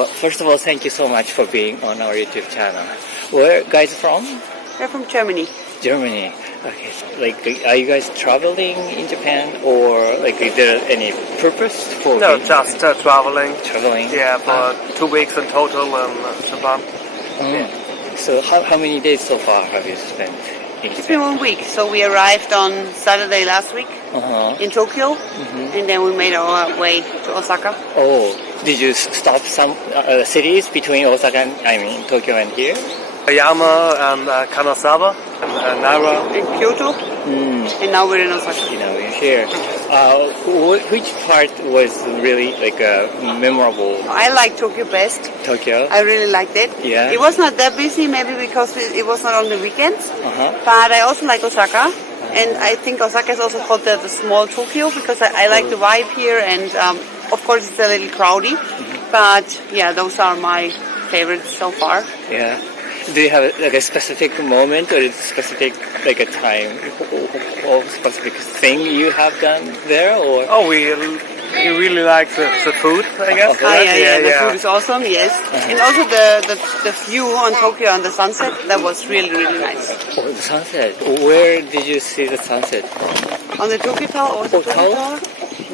Well, first of all, thank you so much for being on our YouTube channel. Where guys from? We're from Germany. Germany. Okay. So, are you guys traveling in Japan, or is there any purpose for? No, just traveling. Traveling. Yeah, for 2 weeks in total in Japan. Yeah. So how many days so far have you spent in It's been 1 week. So we arrived on Saturday last week in Tokyo, and then we made our way to Osaka. Oh, did you stop some cities between Osaka and Tokyo and here? Oyama and Kanazawa and Nara. In Kyoto, and now we're in Osaka. We're here. Which part was really memorable? I like Tokyo best. Tokyo? I really liked it. Yeah. It was not that busy, maybe because it was not on the weekends. But I also like Osaka. And I think Osaka is also called the small Tokyo because I like the vibe here. And of course it's a little crowdy. But yeah, those are my favorites so far. Yeah. Do you have a specific moment or a specific a time or specific thing you have done there? Or We really like the food, I guess. The food is awesome, yes. And also the view on Tokyo and the sunset, that was really, really nice. Oh, the sunset. Where did you see the sunset? On the Tokyo Tower? Tower?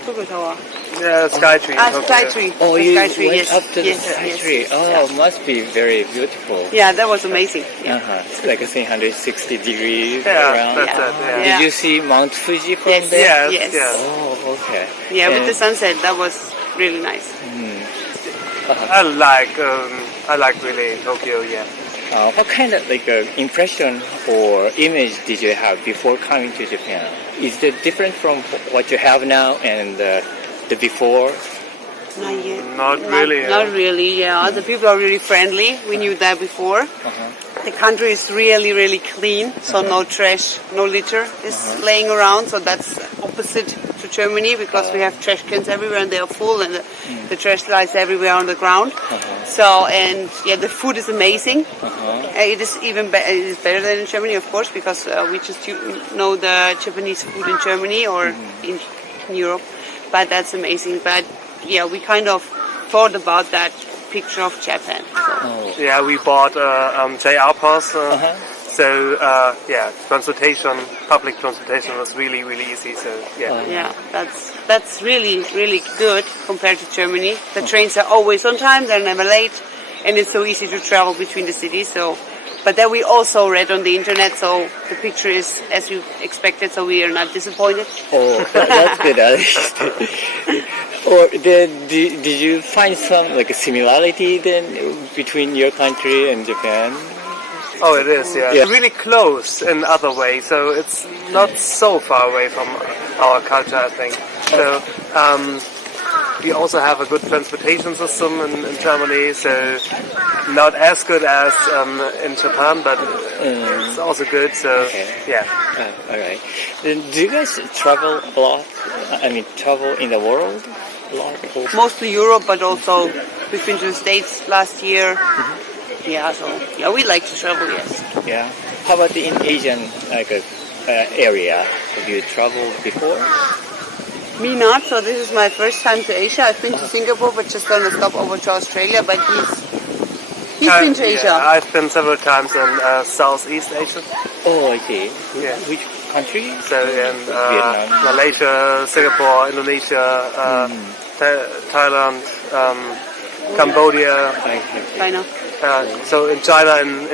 Tokyo Tower. Yeah, Sky Tree. Sky Tree. Oh, the you Sky Tree, went up to the yes, Sky yes, Tree. yes, Oh, it must be very beautiful. Yeah, that was amazing. Yeah. It's like 360 degrees Yeah, around. that's it. Yeah. Did you see Mount Fuji from Yes. there? Yes. Oh, okay. Yeah, with the sunset, that was really nice. I like really Tokyo. Yeah. What kind of impression or image did you have before coming to Japan? Is it different from what you have now and the before? Not yet. Not really. Not really, yeah. The people are really friendly. We knew that before. The country is really, really clean, so no trash, no litter is laying around. So that's opposite to Germany because we have trash cans everywhere and they are full and the trash lies everywhere on the ground. So, and yeah, the food is amazing. It is even it is better than in Germany, of course, because we just know the Japanese food in Germany or in Europe. But that's amazing. But yeah, we kind of thought about that picture of Japan. So. Yeah, we bought JR pass. So public transportation was really, really easy. So yeah, that's really, really good compared to Germany. The trains are always on time; they're never late, and it's so easy to travel between the cities. So, but then we also read on the internet, so the picture is as you expected. So we are not disappointed. Oh, that's good. Or did you find some similarity then between your country and Japan? Oh, it is, yeah. Really close in other ways, so it's not so far away from our culture, I think. So we also have a good transportation system in Germany, so not as good as in Japan, but it's also good. So yeah. All right. Then do you guys travel a lot? Travel in the world a lot? Also? Mostly Europe, but also we've been to the States last year. Yeah, so we like to travel, yes. Yeah. How about in Asian area? Have you traveled before? Me not. So this is my first time to Asia. I've been to Singapore, but just gonna stop over to Australia. But he's been to Asia. Yeah, I've been several times in Southeast Asia. Oh, I see. Yeah. Which country? So in Vietnam, Malaysia, Singapore, Indonesia, Thailand, Cambodia. China. So in China and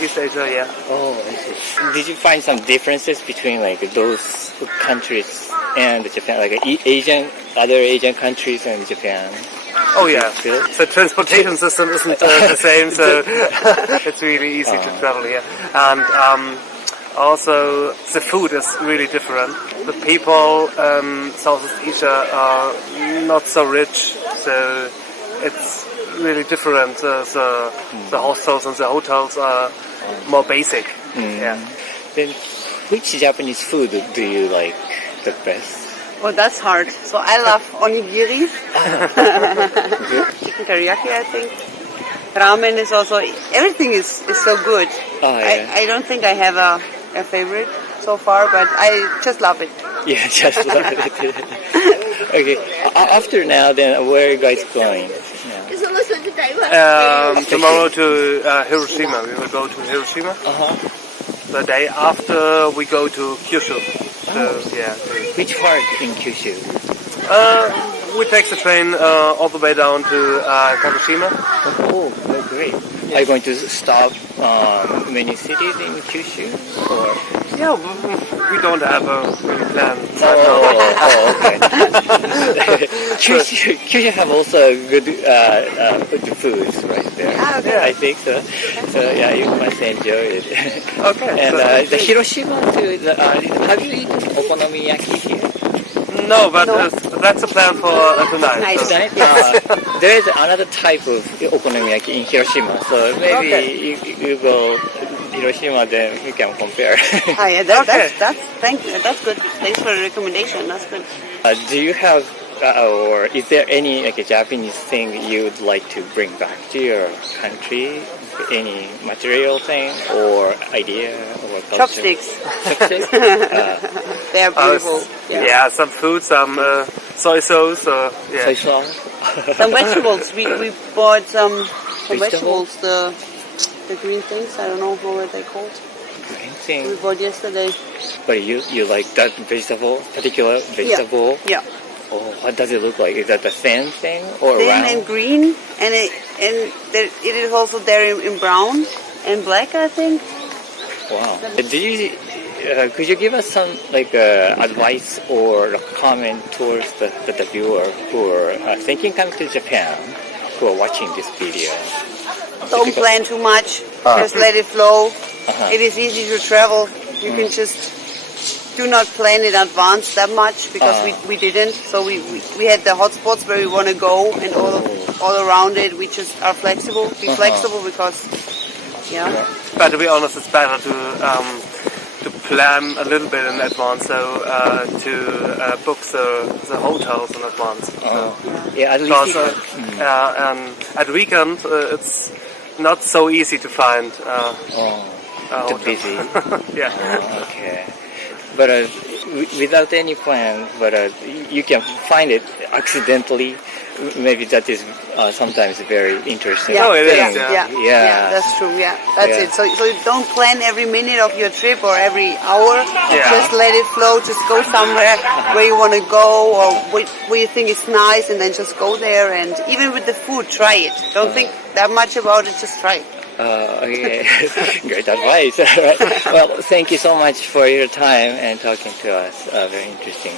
East Asia, yeah. Oh, I see. Did you find some differences between those countries and Japan, other Asian countries and Japan? Oh yeah, the transportation system isn't the same, so it's really easy to travel here. And also the food is really different. The people Southeast Asia are not so rich, so it's really different. The hostels and the hotels are more basic. Yeah. Then, which Japanese food do you like the best? Well, that's hard. So I love onigiri, chicken teriyaki, I think. Ramen is also, everything is so good. Oh, yeah. I don't think I have a favorite so far, but I just love it. Yeah, just love it. Okay, after now, then where are you guys going? Yeah. Tomorrow to Hiroshima. We will go to Hiroshima. The day after we go to Kyushu. So, yeah. Which part in Kyushu? We take the train all the way down to Kagoshima. Oh, great. Are you going to stop many cities in Kyushu? Or? Yeah, we don't have a really plan. Okay. Kyushu have also good foods right there. Okay. I think so. So yeah, you must enjoy it. Okay. And the Hiroshima too. Have you eaten okonomiyaki here? No, but that's a plan for tonight. Nice. So. Tonight, there is another type of okonomiyaki in Hiroshima. So maybe you go Hiroshima, then we can compare. Yeah, thank you. That's good. Thanks for the recommendation. That's good. Do you have, or is there any Japanese thing you would like to bring back to your country? Any material thing or idea or culture? Chopsticks. Chopsticks? They are beautiful. Yeah, some food, some soy sauce. Yeah. Soy sauce? Some vegetables. We bought some Vegetables? vegetables. The green things. I don't know what they're called. Green We thing. bought yesterday. But you like that particular vegetable? Yeah. Oh, what does it look like? Is that the thin thing or Thin round? and green, and it is also there in brown and black, I think. Wow. Could you give us some advice or comment towards the viewer who are thinking coming to Japan, who are watching this video? Don't plan too much. Just let it flow. It is easy to travel. You can just do not plan in advance that much because we didn't. So we had the hot spots where we want to go, and all around it we just are flexible. Be flexible because But to be honest, it's better to plan a little bit in advance, so to book the hotels in advance. Yeah, at least. Because at weekend it's not so easy to find. Too busy. Yeah. Okay. But without any plan, but you can find it accidentally. Maybe that is sometimes very interesting. Oh, it is, thing. Yeah, that's true. Yeah, that's it. So you don't plan every minute of your trip or every hour. Just let it flow. Just go somewhere where you want to go or where you think is nice, and then just go there. And even with the food, try it. Don't think that much about it. Just try it. Okay. Great advice. Well, thank you so much for your time and talking to us. Very interesting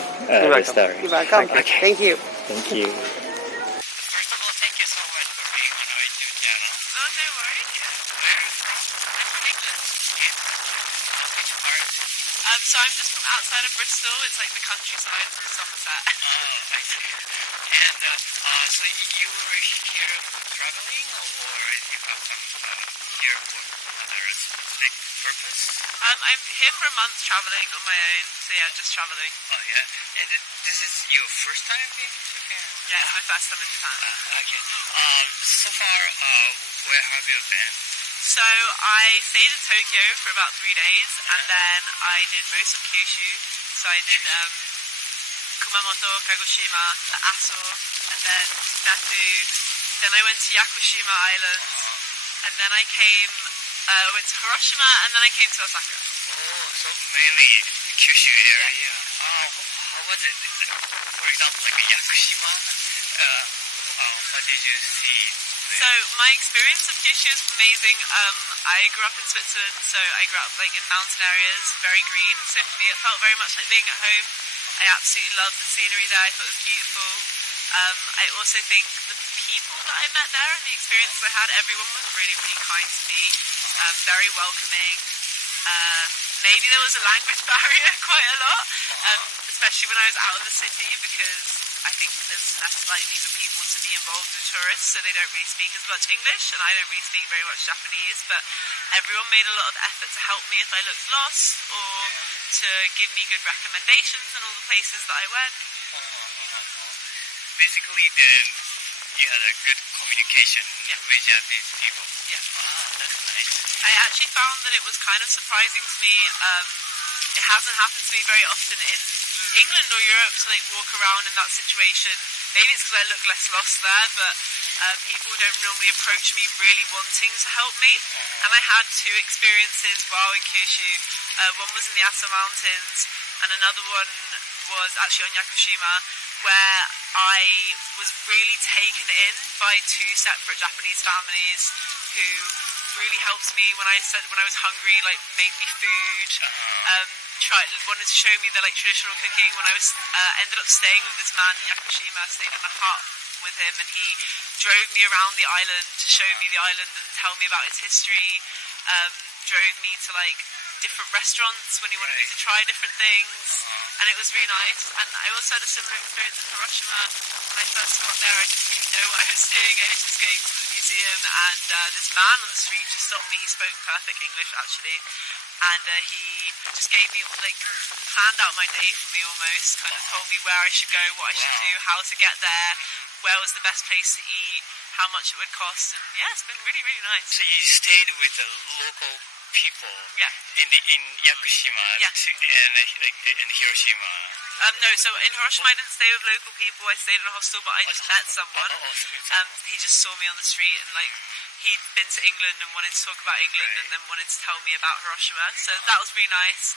story. You're welcome. Okay. Thank you. Thank you. First of all, thank you so much for being on our YouTube channel. Oh, no worries. Where are you from? I'm from England. Which part? So I'm just from outside of Bristol. It's like the countryside, Somerset. Oh, I see. And so you were here traveling, or you come from here for another specific purpose? I'm here for a month traveling on my own. So yeah, just traveling. Oh yeah. And this is your first time being in Japan? Yeah, it's my first time in Japan. Okay. So far, where have you been? So I stayed in Tokyo for about 3 days, and then I did most of Kyushu. So I did Kumamoto, Kagoshima, Aso, and then Natu. Then I went to Yakushima Island, and then I went to Hiroshima, and then I came to Osaka. Oh, so mainly Kyushu area. How was it? For example, like Yakushima, what did you see there? So my experience of Kyushu is amazing. I grew up in Switzerland, so I grew up like in mountain areas, very green. So for me, it felt very much like being at home. I absolutely loved the scenery there. I thought it was beautiful. I also think the people that I met there and the experiences I had, everyone was really, really kind to me. Very welcoming. Maybe there was a language barrier quite a lot, especially when I was out of the city, because I think there's less likely for people to be involved with tourists, so they don't really speak as much English, and I don't really speak very much Japanese, but everyone made a lot of effort to help me if I looked lost, or to give me good recommendations in all the places that I went. Basically, then you had a good communication with Japanese people. Yeah. That's nice. I actually found that it was kind of surprising to me. It hasn't happened to me very often in England or Europe to like walk around in that situation. Maybe it's because I look less lost there, but people don't normally approach me really wanting to help me. And I had two experiences while in Kyushu. One was in the Aso Mountains, and another one was actually on Yakushima, where I was really taken in by two separate Japanese families who really helped me when I was hungry, like made me food, wanted to show me the like traditional cooking. When I was ended up staying with this man in Yakushima, I stayed in a hut with him, and he drove me around the island to show me the island and tell me about its history. Drove me to like different restaurants when he wanted me to try different things, and it was really nice. And I also had a similar experience in Hiroshima. When I first got there, I didn't really know what I was doing. I was just going to the museum, and this man on the street just stopped me. He spoke perfect English, actually, and he just gave me, like, planned out my day for me almost, kind of told me where I should go, what I should do, how to get there, where was the best place to eat, how much it would cost, and yeah, it's been really, really nice. So you stayed with the local people in Yakushima and Hiroshima. No, so in Hiroshima I didn't stay with local people. I stayed in a hostel, but I just met someone. He just saw me on the street, and like he'd been to England and wanted to talk about England, and then wanted to tell me about Hiroshima. So that was really nice.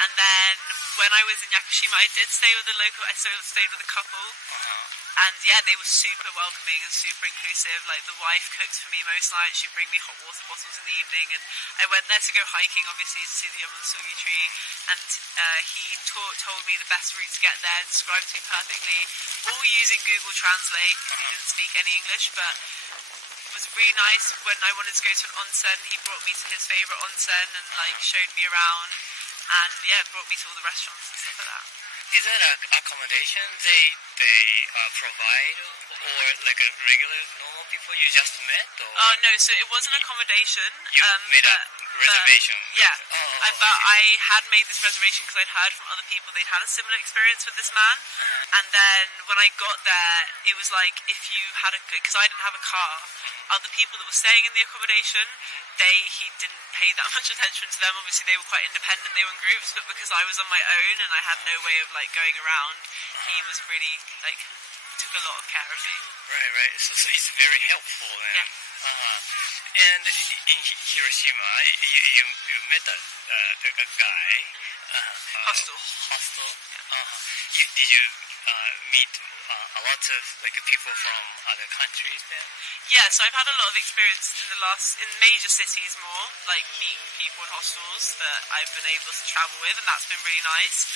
And then when I was in Yakushima, I did stay with a local. I stayed with a couple. And yeah, they were super welcoming and super inclusive. Like the wife cooked for me most nights. She'd bring me hot water bottles in the evening, and I went there to go hiking, obviously, to see the Yamansugi tree. And he told me the best route to get there, described to me perfectly, all using Google Translate because he didn't speak any English. But it was really nice. When I wanted to go to an onsen, he brought me to his favorite onsen and like showed me around. And yeah, brought me to all the restaurants and stuff like that. Is that accommodation they provide, or like a regular normal people you just met? Or? Oh no, so it was an accommodation. You made a reservation. Yeah, but I had made this reservation because I'd heard from other people they'd had a similar experience with this man. And then when I got there, it was like if you had because I didn't have a car, other people that were staying in the accommodation, he didn't pay that much attention to them. Obviously they were quite independent, they were in groups, but because I was on my own and I had no way of like going around, he was really like took a lot of care of me. Right. So it's very helpful then. Yeah. And in Hiroshima, you met the guy. Hostel. Did you meet a lot of like people from other countries then? Yeah, so I've had a lot of experience in major cities more, like meeting people in hostels that I've been able to travel with, and that's been really nice.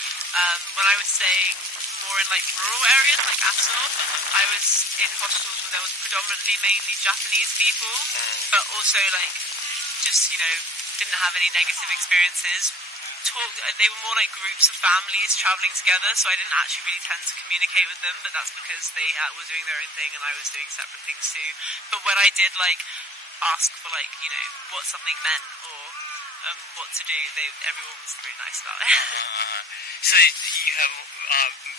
When I was staying more in like rural areas like Aso, I was in hostels where there was predominantly mainly Japanese people, but also like just, didn't have any negative experiences. They were more like groups of families traveling together, so I didn't actually really tend to communicate with them, but that's because they were doing their own thing and I was doing separate things too. But when I did like ask for like, what something meant or what to do, everyone was really nice about it. So you have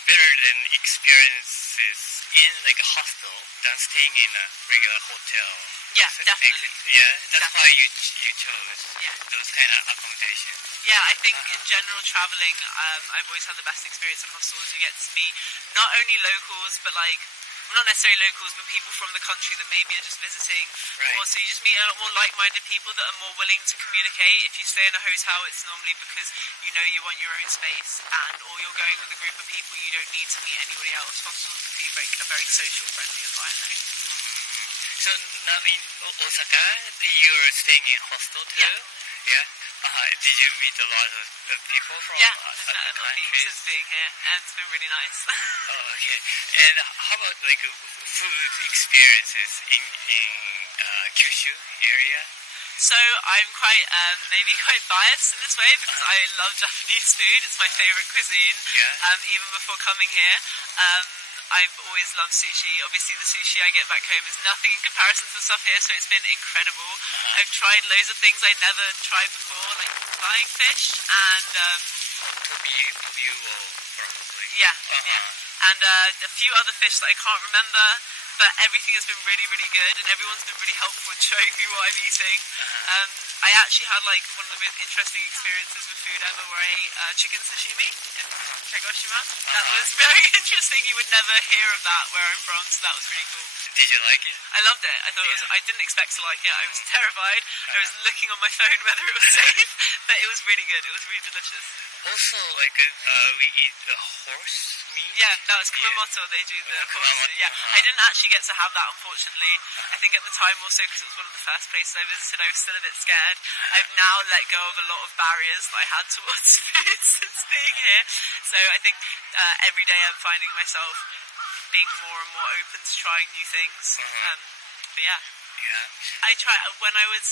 better than experiences in like a hostel than staying in a regular hotel. Yeah, definitely. Yeah, that's why you chose those kind of accommodations. Yeah, I think in general traveling, I've always had the best experience in hostels. You get to meet not only locals, but like, well, not necessarily locals, but people from the country that maybe are just visiting. Right. Also, you just meet a lot more like-minded people that are more willing to communicate. If you stay in a hotel, it's normally because you want your own space, or you're going with a group of people, you don't need to meet anybody else. Hostels can be a very social, friendly environment. So now in Osaka, you're staying in hostel too? Yeah. Did you meet a lot of people from other a lot of people countries? since being here, and it's been really nice. Okay. And how about like food experiences in Kyushu area? So I'm maybe quite biased in this way because I love Japanese food. It's my favorite cuisine. Yeah. Even before coming here. I've always loved sushi. Obviously, the sushi I get back home is nothing in comparison to the stuff here, so it's been incredible. I've tried loads of things I never tried before, like flying fish and Tobio probably. yeah. And a few other fish that I can't remember. but everything has been really, really good, and everyone's been really helpful in showing me what I'm eating. I actually had like one of the most interesting experiences with food ever, where I ate chicken sashimi in Kagoshima. That was very interesting. You would never hear of that where I'm from, so that was really cool. Did you like it? I loved it. I thought it was. I didn't expect to like it. I was terrified. I was looking on my phone whether it was safe, but it was really good. It was really delicious. Also, like we eat the horse meat. Yeah, that was Kumamoto. They do the horse. Yeah, I didn't actually get to have that, unfortunately. I think at the time also because it was one of the first places I visited, I was still a bit scared. I've now let go of a lot of barriers that I had towards food since being here. So I think every day I'm finding myself being more and more open to trying new things. But yeah. Yeah. I when I was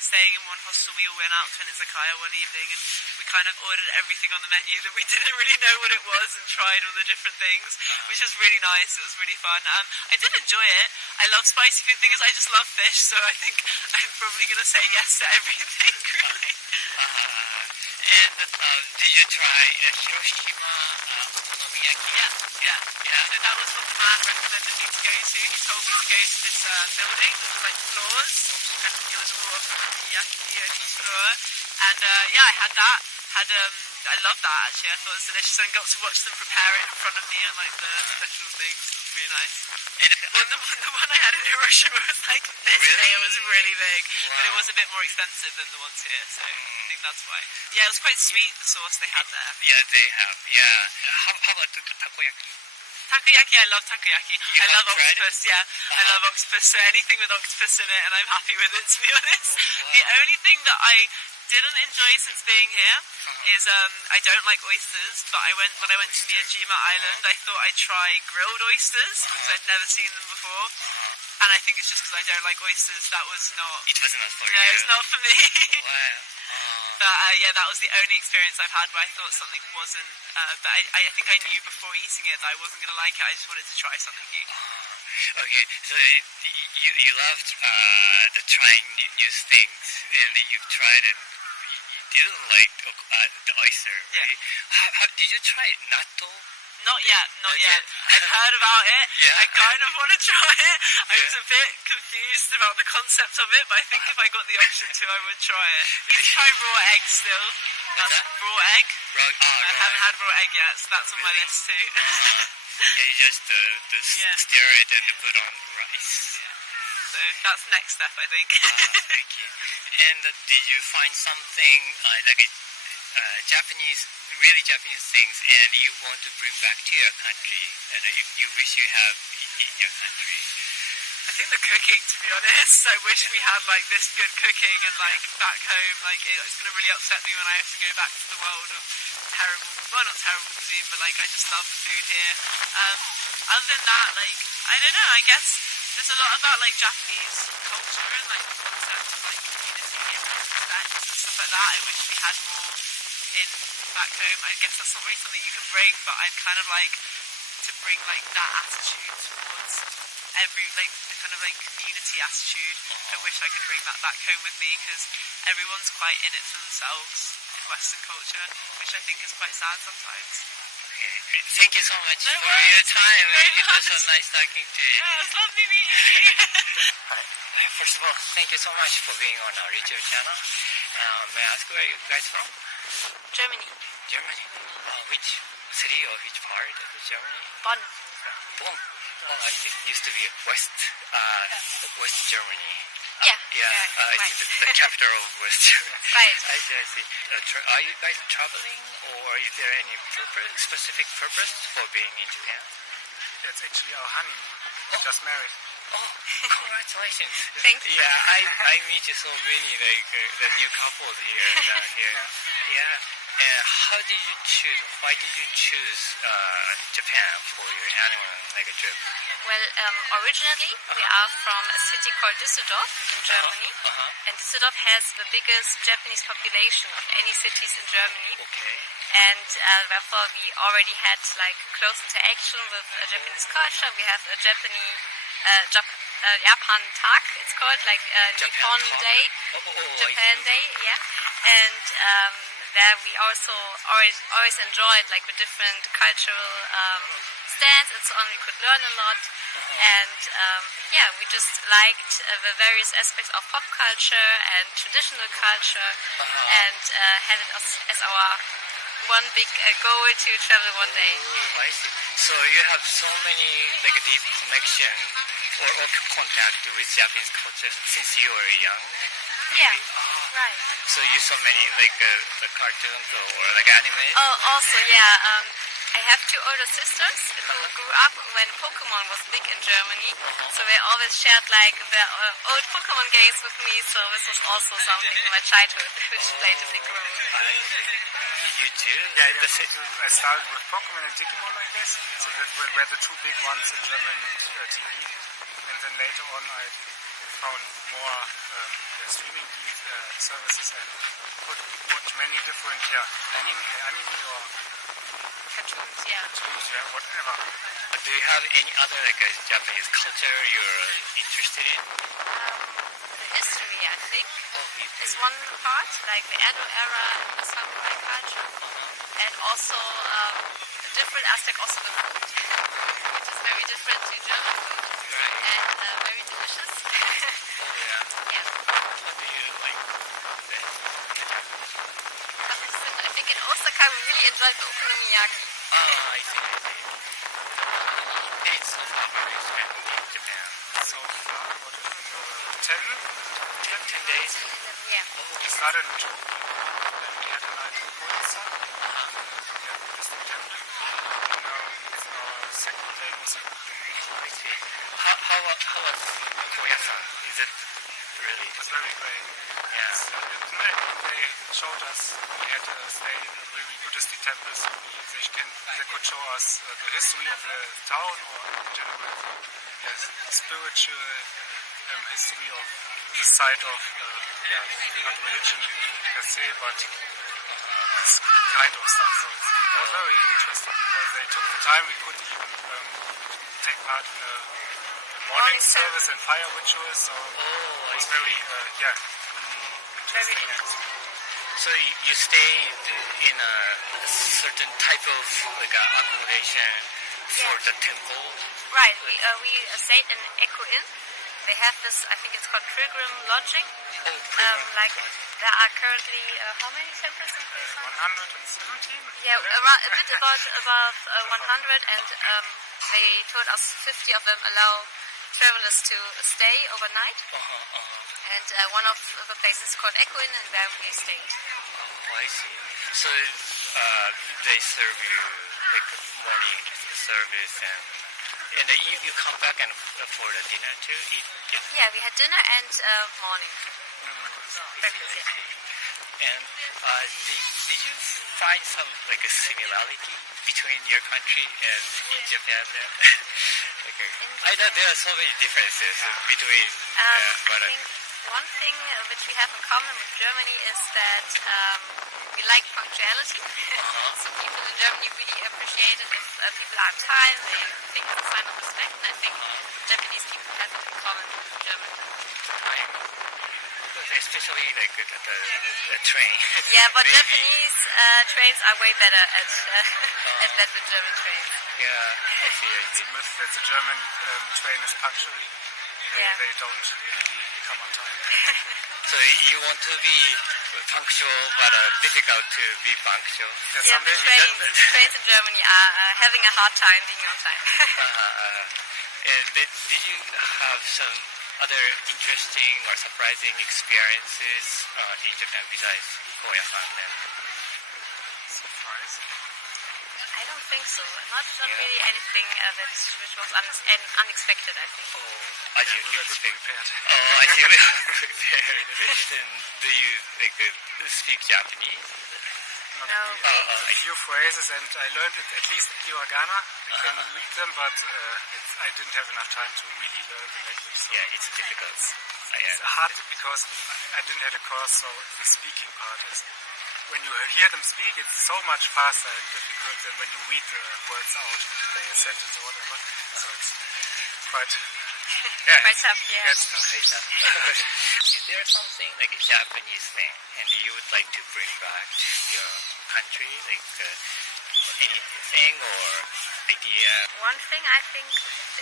staying in one hostel, we all went out to an izakaya one evening, and we kind of ordered everything on the menu that we didn't really know what it was, and tried all the different things, which was really nice. It was really fun. I did enjoy it. I love spicy food. The thing is, I just love fish, so I think I'm probably going to say yes to everything. Really. And did you try Hiroshima okonomiyaki? Yeah. So that was what the man recommended me to go to. He told me to go to this building that was like floors, and it was all okonomiyaki on each floor. And I had that. I loved that actually. I thought it was delicious, and got to watch them prepare it in front of me and like the special things. It was really nice. And the one I had in Hiroshima was like this big. It was really big, but it was a bit more expensive than the ones here, so I think that's why. Yeah, it was quite sweet, the sauce they had there. Yeah, they have. Yeah. How about the takoyaki? Takoyaki, I love takoyaki. You I love have tried octopus, yeah. I love octopus, so anything with octopus in it, and I'm happy with it, to be honest. Wow. The only thing that I didn't enjoy since being here is I don't like oysters, but when I went to Miyajima Island, I thought I'd try grilled oysters, because I'd never seen them before. And I think it's just because I don't like oysters. That was not... It was not for you. No, it's not for me. Wow. But that was the only experience I've had where I thought something wasn't... but I think I knew before eating it that I wasn't going to like it. I just wanted to try something new. Okay, so you loved the trying new things, and you've tried it. You didn't like the oyster, right? How did you try natto? Not yet. I've heard about it. Yeah. I kind of want to try it. I was a bit confused about the concept of it, but I think if I got the option to, I would try it. You can try raw egg still. That's raw egg. I haven't had raw egg yet, so that's on my list too. Yeah, you just stir it and put on rice. So that's the next step, I think. Thank you. And did you find something like really Japanese things, and you want to bring back to your country, and if you wish you have in your country? I think the cooking, to be honest. I wish we had like this good cooking and like back home. Like it's going to really upset me when I have to go back to the world of not terrible cuisine, but like I just love the food here. Other than that, like I don't know. I guess there's a lot about like Japanese culture and like the concept of like community and respect and stuff like that. I wish we had more in back home. I guess that's not really something you can bring, but I'd kind of like to bring like that attitude towards the kind of like community attitude. I wish I could bring that back home with me, because everyone's quite in it for themselves in Western culture, which I think is quite sad sometimes. Okay. Thank you so much for your time. It was so nice talking to you. Yeah, it was lovely meeting you. First of all, thank you so much for being on our YouTube channel. May I ask where you guys from? Germany. Germany. Which city or which part of Germany? Bonn. Bonn. Oh, I see. Used to be West Germany. Yeah. It's the capital of West Germany. Right. I see. Are you guys traveling, or is there any specific purpose for being in Japan? That's actually our honeymoon. We just married. Oh, congratulations! Thank you. Yeah, I meet so many the new couples down here. Yeah. And how did you choose? Why did you choose Japan for your honeymoon, like a trip? Well, originally we are from a city called Düsseldorf in Germany, and Düsseldorf has the biggest Japanese population of any cities in Germany. Okay. And therefore we already had like close interaction with Japanese culture. We have a Japan Tag, it's called, like Nippon Day, Japan Day, yeah. And there we also always enjoyed like the different cultural stands and so on. We could learn a lot. And yeah, we just liked the various aspects of pop culture and traditional culture and had it as our one big goal to travel one day. Oh, I see. So you have so many like deep connection or contact with Japanese culture since you were young. Yeah, Oh. right. So you saw many like the cartoons or like anime. Oh, also, yeah. I have two older sisters who grew up when Pokemon was big in Germany, so they always shared like their old Pokemon games with me. So this was also something in my childhood which played a big role. I see. You too? Yeah, The same. I started with Pokemon and Digimon, I guess. So that were the two big ones in German TV. And then later on I found more streaming services and could watch many different anime or Cartoons, yeah. cartoons, whatever. Do you have any other like Japanese culture you're interested in? The history, I think, Oh, you is do? one part, like the Edo era and the samurai culture, and also a different aspect, also the food, which is very different to German food Right. and very delicious. Oh yeah. Yeah. What do you like? I think in Osaka we really enjoyed the okonomiyaki. Ah, I see. I see. It's so far very spent in Japan. So far, what is it? 10 days. Yeah. We started in June, then we had a night in Odessa, this September. Now it's our second day in Osaka. I see. How was Korea-san? Is it really? It was very great. Yeah. They showed us, we had to stay in a very Buddhistic temple, so they could show us the history of the town or in general the spiritual history of this side of, not religion per se, but this kind of stuff. So it was very interesting because they took the time. We could even take part in the morning service and fire rituals. So Oh, it I was see. very, Very interesting. So you stayed in a certain type of like accommodation for Yeah. the temple. Right, we stayed in Echo Inn. They have this, I think it's called Pilgrim Lodging. Oh, pilgrim Like lodge. there are currently how many temples in Korea? 117? Yeah, around a bit above 100, and they told us 50 of them allow travelers to stay overnight. And one of the places is called Echo Inn, and there we stayed. Oh, I see. So they serve you like morning service and you come back and for the dinner to eat. Yeah, we had dinner and morning. Breakfast, yeah. And did you find some like a similarity between your country and in Japan? I know there are so many differences between. But I think one thing which we have in common with Germany is that we like punctuality. So people in Germany really appreciate it if people are on time. They think it's a sign of respect, and I think Japanese people have it in common with German. especially like the train. Yeah, but Maybe. Japanese trains are way better at that than German trains. Yeah, I see. It's a myth that the German train is punctual. Yeah. They don't really come on time. So you want to be punctual, but difficult to be punctual. Yeah, the trains in Germany are having a hard time being on time. And did you have some other interesting or surprising experiences in Japan besides Korea-san? Surprising. I don't think so. Not really anything which was unexpected, I think. Oh, as you expect. Prepared. Oh, I see. We are prepared. Then do you speak Japanese? Not No. really. A few phrases, and I learned it, at least hiragana. I can read them, but I didn't have enough time to really learn the language. So Yeah, it's difficult. it's hard because I didn't have a course, so the speaking part is. When you hear them speak, it's so much faster and difficult than when you read the words out in a sentence or whatever. So it's quite Quite tough, yeah. It's tough. Is there something like a Japanese thing and you would like to bring back to your country? Like anything or idea? One thing I think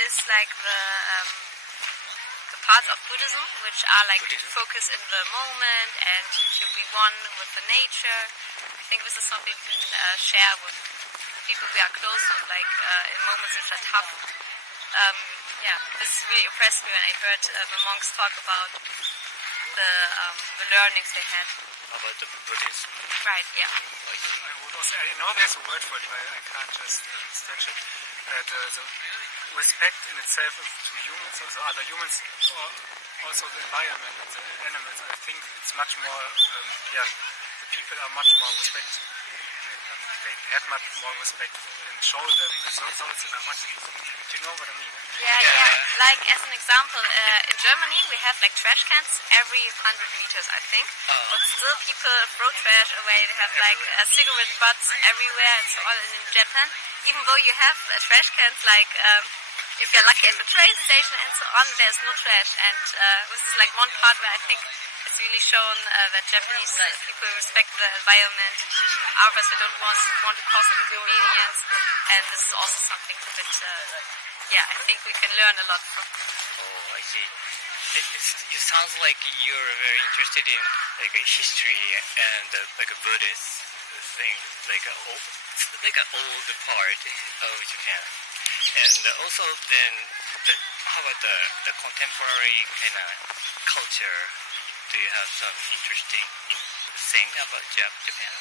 is like the parts of Buddhism, which are like focus in the moment and to be one with the nature. I think this is something we can share with people we are close to, like in moments which are tough. This really impressed me when I heard the monks talk about the learnings they had. About the Buddhism. Right, yeah. I would also, I know there's a word for it, but I can't just search it. The respect in itself to humans, also other humans, or also the environment, the animals. I think it's much more, the people are much more respect. They have much more respect and show them. So it's much. Do you know what I mean? Yeah. Like as an example, in Germany we have like trash cans every 100 meters, I think. But still people throw trash away. They have like cigarette butts everywhere and so on. And in Japan, even though you have trash cans, like if you're lucky at the train station and so on, there's no trash. And this is like one part where I think it's really shown that Japanese people respect the environment. Others they don't want to cause an inconvenience. And this is also something that I think we can learn a lot from. Oh, I see. It sounds like you're very interested in like a history and like a Buddhist thing, like an old part of Japan. And also then, how about the contemporary kind of culture? Do you have some interesting thing about Japan?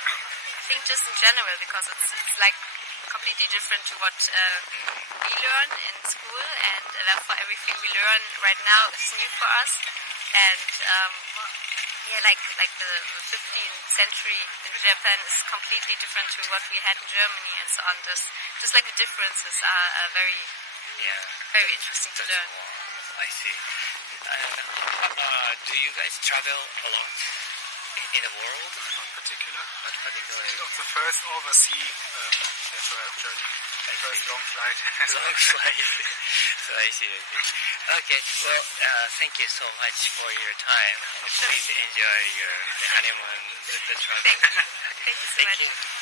I think just in general, because it's like completely different to what we learn in school, and therefore everything we learn right now is new for us. And like the 15th century in Japan is completely different to what we had in Germany and so on. Just like the differences are very interesting to learn. I see. Do you guys travel a lot in the world? Not particular. Not particularly. It's the first overseas journey. First long flight. Long flight. So I see. Okay. Well, thank you so much for your time. And please enjoy your honeymoon, the travel. Thank you. Thank you so much. You.